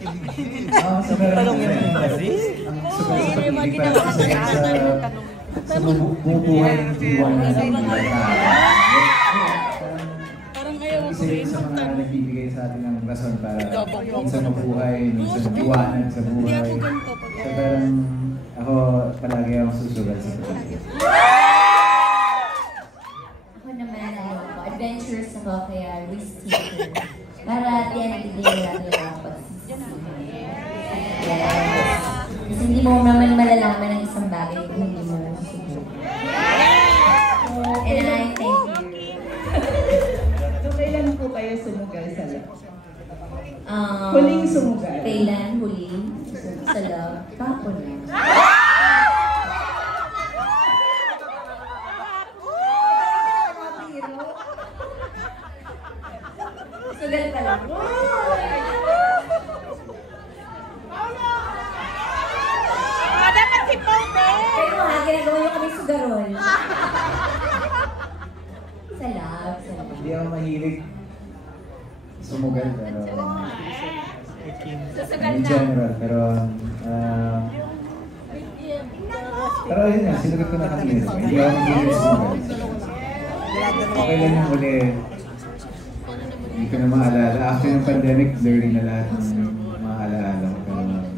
Talong yun kasi. Sa bubuhay ng iwan na parang ayaw ko rin sa mga nagbibigay sa atin ng rason para minsan mabuhay, minsan iwanan sa buhay. So parang ako palagi akong susugal sa pagkakas. Ako naman, adventurous ako kaya risk taker. Para at the end of the day, wala talaga ako pagsisisi. Yes. Kasi hindi mo naman malalaman ang isang bagay kung hindi mo susugal. And I thank you. So, kailan po kayo sumugal sa love? Huling sumugal? Kailan huling sa love? Kapon na. Sugal ka lang. Dapat si Pope! Kayo ha, ginagawa nyo kami sugarol. Sa love, sa love. Hindi ako mahilig sumugal pero in general, pero yun nga, sinagot ko na kanina. Hindi ako mahilig sumugal. Okay lang yung huli. Hindi ko na maalala. After ng pandemic, blurry na lahat ng maaalala ko. Pero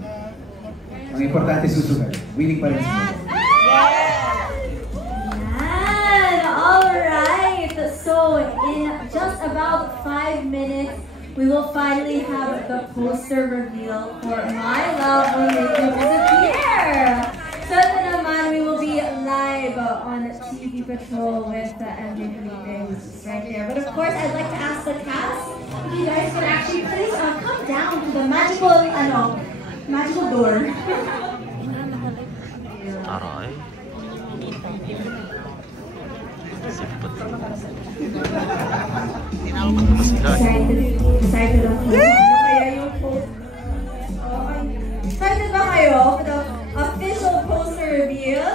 ang importante susugal. Willing pa rin sumugal. So, in just about 5 minutes, we will finally have the poster reveal for My Love Will Make You Disappear. So, ito naman, we will be live on TV Patrol with MJ Felipe, which is right here. But of course, I'd like to ask the cast if you guys can actually please come down to the magical door. Aray. Sipot. Excited ako. Kaya yung poster. Excited ba kayo for the official poster reveal?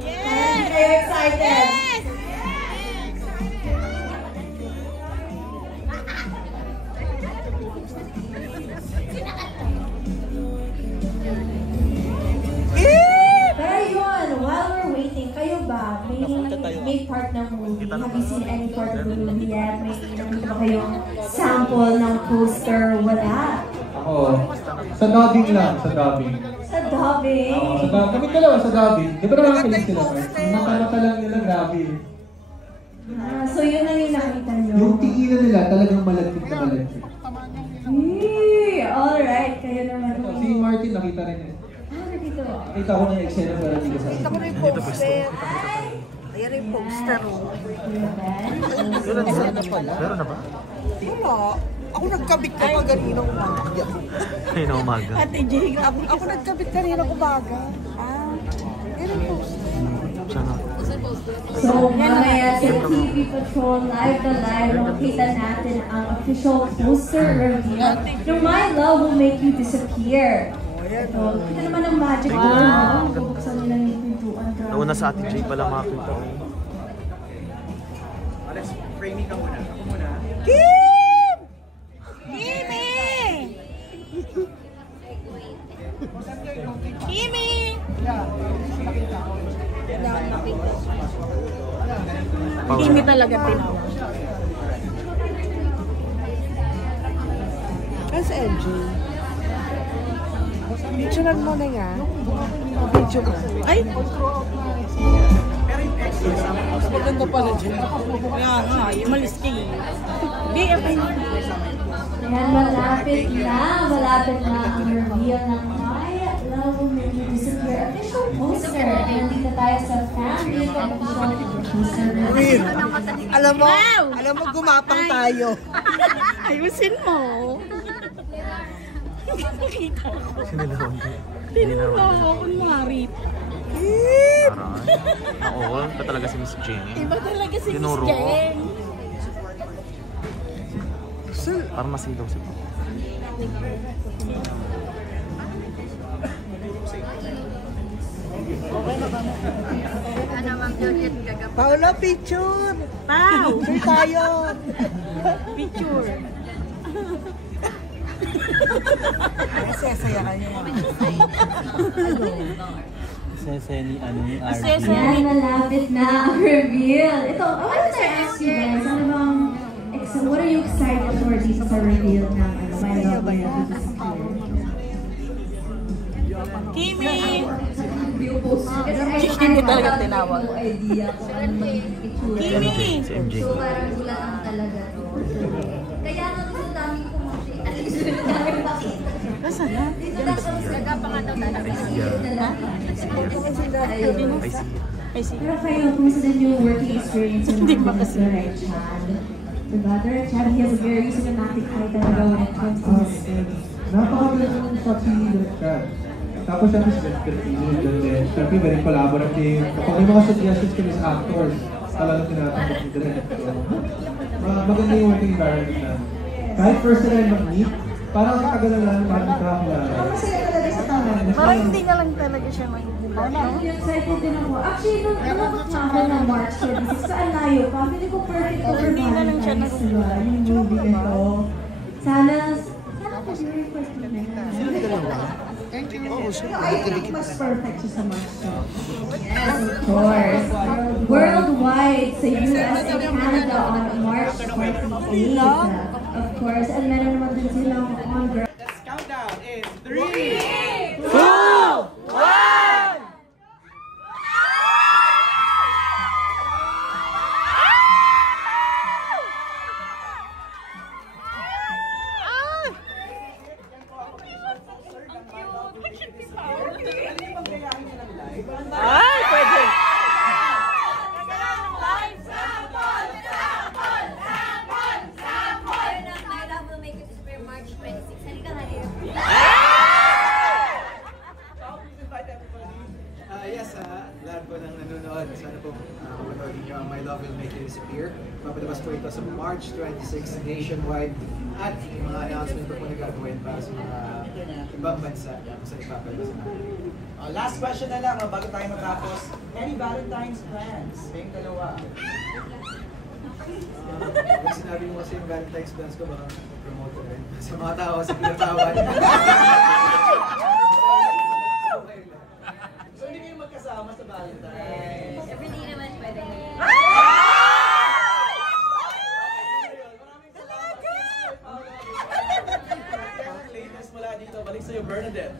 Yes! Are you excited? Yes! Pero yun, while we're waiting, kayo ba? May part ng movie? Have you seen any part of the movie yet? May nakita ba kayong sample ng poster? Wala. Ako, sa dubbing lang, sa dubbing. Sa dubbing? Oo, sa dubbing. Kami dalawa sa dubbing. Di ba nakakilig sila? Yung mata lang nila, grabe. So yun lang yung nakita nyo? Yung tinginan nila talagang malagkit na malagkit. Alright, kayo naman. Si Martin nakita rin yun. Nakita mo? Nakita ko na yung eksena pero hindi ko sasabihin. Nakita ko na yung poster. Ayan yung poster. Meron na ba? Wala. Ako nagkabit ka pa ganina umaga. Ayun na umaga. Ate Jing, ako nagkabit kanina umaga. Ganun poster. Sana. So, mamaya sa TV Patrol Live na Live, makita natin ang official poster reveal ng My Love Will Make You Disappear. So, kita naman ang magic ko. Bubuksan nila yung pintuan. Nauna sa Ate Jay pala makakita ko. Alex, framing ka muna. Ako muna. Kim! Kimi! Kimi! Kimi talaga tinawag. Kasi LG. Picturean mo na nga. Video mo. Ay! Maganda pala dyan. Kaya nga, yung maliski. BFI na. Ayan, malapit na ang reveal ng My Love Will Make You Disappear official poster. Nandito tayo sa family official poster. Alam mo, gumapang tayo. Ayusin mo. Nakita ko. Sinilawan ko. Tinulaw ako marit. Aray. Oo, ka talaga si Miss Jane. Iba talaga si Miss Tinuro. Jane. Parang masilaw siya. Paolo, picture! Pau! Picture tayo! Picture! masaya kayo. Seseni, ano yung RD? Yan, malapit na ang reveal. Ito, I wanted to ask you guys, ano bang, what are you excited for dito sa reveal ng My Love Will Make You Disappear? Kimi! Kimi talaga tinawag. No idea kung ano magiging itsura. Kimi! Si MJ. So parang gulat lang talaga to. Kaya nung gusto dami ko makita. At least gusto dami makita. Nasaan na? Dito na sa nagkapangatang talaga. I see. Pero kayo, kumusta din yung working experience yung mga Direct Chad? Diba? Direct Chad, he has a very cinematic eye talaga when it comes to his script. Napakagaling ng shot si Direct Chad. Tapos siya mas Filipino din. Siyempre, very collaborative. Kapag may mga suggestions kami sa actors, talagang tinatanggap ni Direct. Maganda yung working environment na. Kahit first na rin mag-meet, parang nakagalang lang bakit nakakilala. Masaya talaga sa tawanan. Parang hindi nga lang talaga siya mag-bubar, no? Excited din ako. Actually, nung nakakot na ako ng March 26, saan layo pa? Pili ko perfect ko for Hindi na lang siya Valentine's, diba? Yung movie na to. Sana February 14 na yan. I think mas perfect siya sa March. Yes, of course. Worldwide sa US and Canada on March 28. Of course. And meron naman din silang on-ground. Let's count down in 3, 2, 1! Ay, pwede! My Love Will Make You Disappear March 26. Halika nga here. Yes, lahat po ng nanonood. Sana po mapanoodin nyo ang My Love Will Make You Disappear. Papalabas po ito sa March 26 nationwide. At yung mga announcement po na gagawin para sa mga ibang bansa sa ipapalabas natin. Last question na lang bago tayo matapos. Any Valentine's plans? Kayong dalawa. Kung sinabi mo kasi yung Valentine's plans ko, baka promote ko rin. Sa mga tao kasi pinatawan. So hindi kayo magkasama sa Valentine's? Everyday naman pwede. Latest mula dito, balik sa'yo, Bernadette.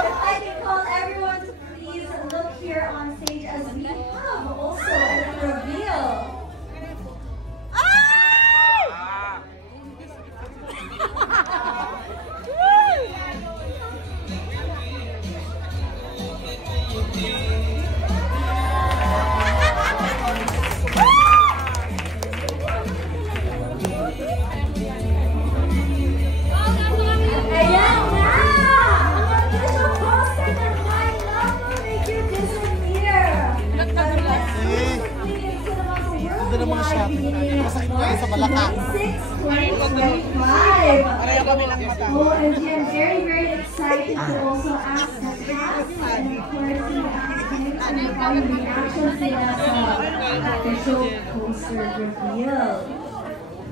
I can call everyone to please look here on stage as we have also a reveal. Ayan na! Ang official poster ng My Love Will Make You Disappear! Ito na mga shot. Sa Malaka. 6/2025. OMG, I'm very, very excited to also ask the cast and of course the actors and how yung reactions nila sa official poster reveal.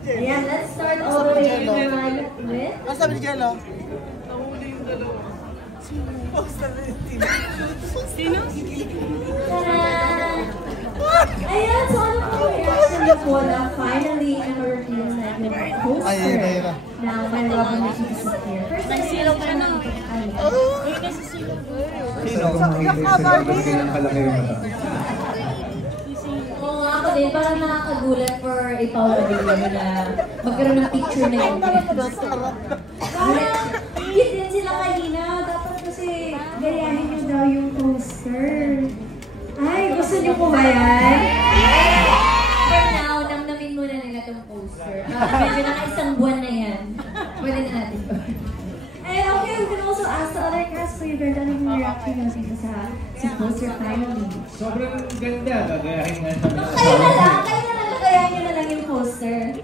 Ayan, let's start all the way in line with... Basta ni Jello. Sino? Tadaan! Ayan, so ano po yung reaction niyo po na finally na-reveal na yung poster na My Love Will Make You Disappear? First, May silaw siya na. Ay, kasi silaw. Sino? Ba't kailang kalaki yung mata? Oo nga ako din, parang nakakagulat for a Paula Villar na magkaroon ng picture na yun. Parang, cute din sila kanina. Dapat kasi gayahin nyo daw yung poster. Ay, gusto niyo po ba yan? For now, namnamin muna nila itong poster. Medyo naka-isang buwan na yan. Pwede na natin ba? And okay, we can also ask the other cast for you guys ano yung reaction nyo dito sa poster finally. Sobrang ganda. Gagayahin nga namin. Kayo na lang nagayahin nyo na lang yung poster.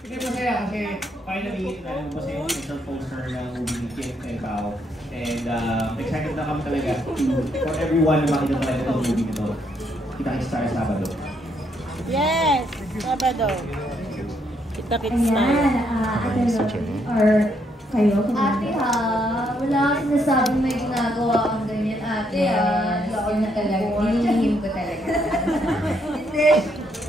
Hindi masaya kasi finally, nalabas na yung official poster ng movie ni Kim kay Pao. And excited na kami talaga for everyone na makita talaga ng movie nito. Kita-kits tayo Sabado. Yes! Sabado. Kita-kits na. Ayan, or kayo? Ate ha, wala kang sinasabing may ginagawa kang ganyan. Ate ha, gusto na talaga. Hinihim ko talaga. Hindi.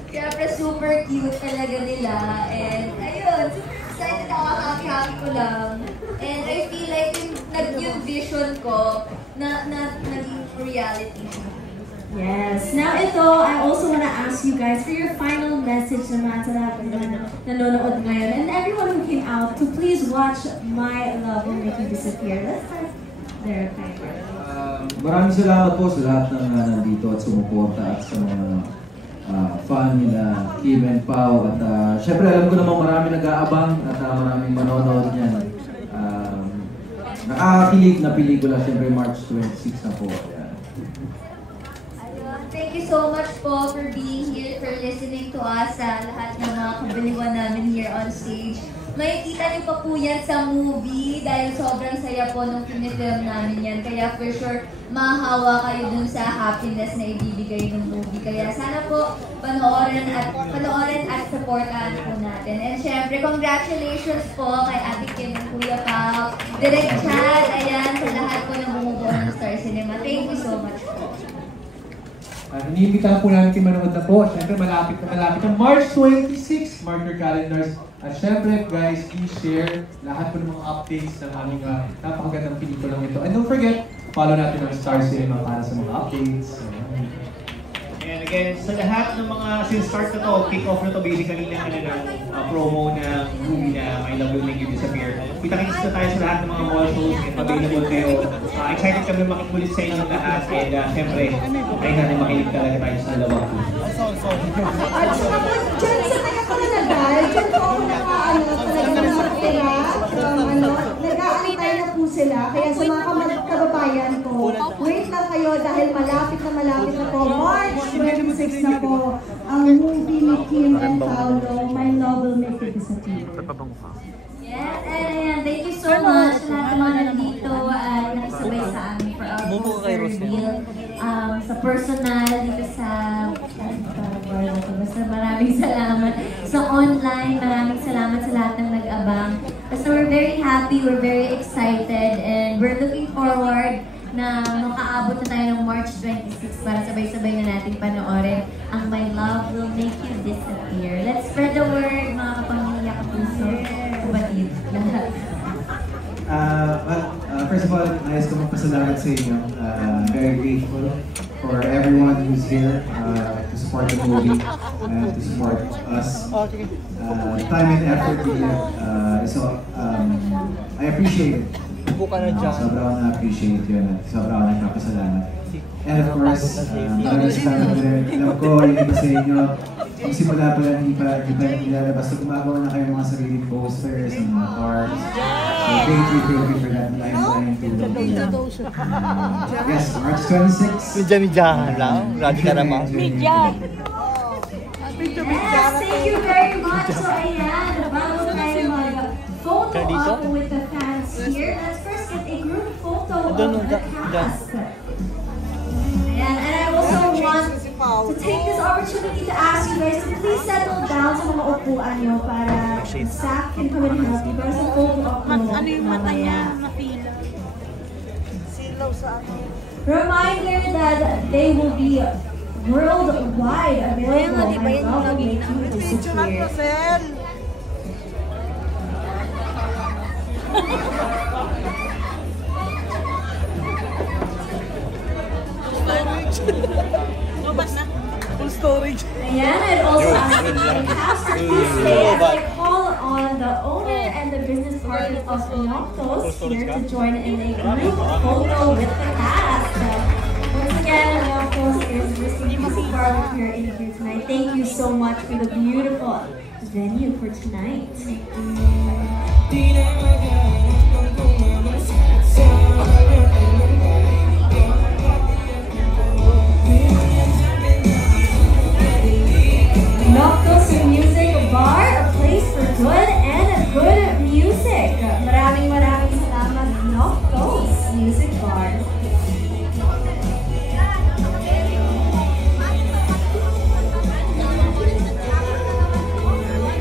Siyempre super cute talaga nila. And ayun, super excited ako, happy ko lang. And I feel like yung vision ko na naging reality. Yes. Now ito, I also want to ask you guys for your final message naman sa lahat ng nanonood ngayon and everyone who came out to please watch My Love Will Make You Disappear. Let's start there, Kyler. Maraming salamat po sa lahat ng nandito at sumuporta at sa mga fan nila Kim and Pao. At syempre alam ko namang marami nag-aabang at maraming manonood niyan. Nakakakilig na pelikula, syempre March 26 na po. Thank you so much po for being here, for listening to us sa lahat ng mga kabaliwan namin here on stage. Makikita niyo pa po yan sa movie dahil sobrang saya po nung pinifilm namin yan. Kaya for sure, mahahawa kayo dun sa happiness na ibibigay ng movie. Kaya sana po panoorin at supportahan po natin. And syempre, congratulations po kay Ate Kim and Kuya Pao, Direk Chad, ayan, sa lahat po ng bumubuo ng Star Cinema. Thank you so much po. Iniimbitahan po namin kayo manood na po. Siyempre, malapit na March 26, mark your calendars. At siyempre, guys, please share lahat po ng mga updates ng aming napakagandang pelikulang ito. And don't forget, follow natin ang Star Cinema para sa mga updates. And again, sa lahat ng mga since start na to, kick-off na to basically ng promo ng movie na My Love Will Make You Disappear. Kita-kits na tayo sa lahat ng mga mall shows and available kayo. Excited kami makikulit sa inyo lahat and siyempre, tayo natin makilig talaga tayo sa dalawang movie. At ako, dyan sa Canada, dyan po ako talaga nakatira. Nag-aantay na po sila. Kaya sa mga kababayan ko, wait lang kayo dahil malapit na po. March 26 na po ang movie ni Kim and Paolo, My Love Will Make You Disappear. Yes, and thank you so much sa lahat ng mga nandito at nakisabay sa amin for our poster reveal. Sa personal, dito sa basta maraming salamat. Sa online, maraming salamat sa lahat ng nag-abang. Basta we're very happy, we're very excited, and we're looking forward na makaabot na tayo ng March 26 para sabay-sabay na natin panoorin ang My Love Will Make You Disappear. Let's spread the word, mga kapamilya, kapuso, kapatid, lahat. First of all, nais ko magpasalamat sa inyo. Very grateful for everyone who's here to support the movie and to support us. Time and effort here. So, I appreciate it. Sobrang na-appreciate yun at sobrang nagpapasalamat. And of course, maraming salamat din. Alam ko, yung iba sa inyo, kung simula pa lang, hindi pa nilalabas. So, gumagawa na kayo mga sariling posters and mga cards. So, thank you for that. Yes, March 26. Media lang. Radyo ka naman. Media! Yes, thank you very much. So, ayan, bago tayo mag-photo up with the fans here, let's first get a group photo of the cast. Ayan, and I also want to take this opportunity to ask you guys to please settle down sa mga upuan nyo para staff can come and help you para sa photo up mo. Ano yung mata niya? Napila. Silaw sa akin. Reminder that they will be worldwide available. My Love Will Make You Disappear. Full storage. Ayan, I'd also ask you to cast or please stay as I call on the owner and the business partners of Noctos here to join in a group photo with the cast. Once again, Noctos is receiving the part here in here tonight. Thank you so much for the beautiful venue for tonight. Noctos Music Bar, a place for good and good Music Bar.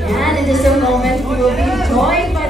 And in just a moment, we will be joined by